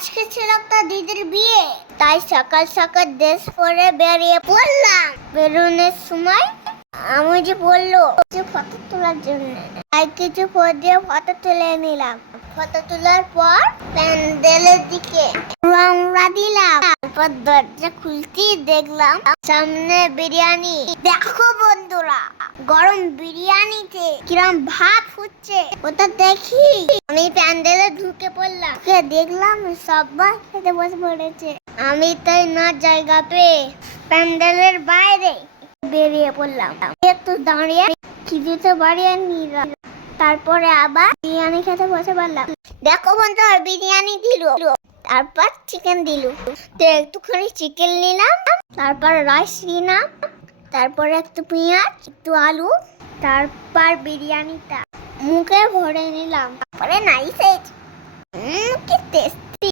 আজকে ছিল একটা দিদির বিয়ে, তাই সকাল সকাল ড্রেস পরে বেরিয়ে পড়লাম। বেরোনোর সময় আমি যে বললো কিছু ফটো তোলার জন্য, তাই কিছু ফটো তুলে নিলাম। ফটো তোলার পর প্যান্ডেলের দিকে রওনা দিলাম। তারপর দরজা খুলতেই দেখলাম সামনে বিরিয়ানি। দেখো বন্ধুরা, গরম বিরিয়ানিতে কিরম ভাত হচ্ছে ওটা দেখি আমি প্যান্ডেলে ঢুকে পড়লাম। দেখলাম সবাই খেতে বসে পড়েছে। আমি তাই না জায়গা পেয়ে প্যান্ডেলের বাইরে বেরিয়ে পড়লাম। একটু দাঁড়িয়ে কিছুতে বাড়িয়ে নিলাম, তারপরে আবার বিরিয়ানি খেতে বসে পড়লাম। দেখো বন্ধু, বিরিয়ানি দিল, তারপর চিকেন দিল। তো একটুখানি চিকেন নিলাম, তারপর রাইস নিলাম, তারপর একটু পেঁয়াজ, একটু আলু, তারপর বিরিয়ানিটা মুখে ভরে নিলাম। তারপরে নাইস কি টেস্ট।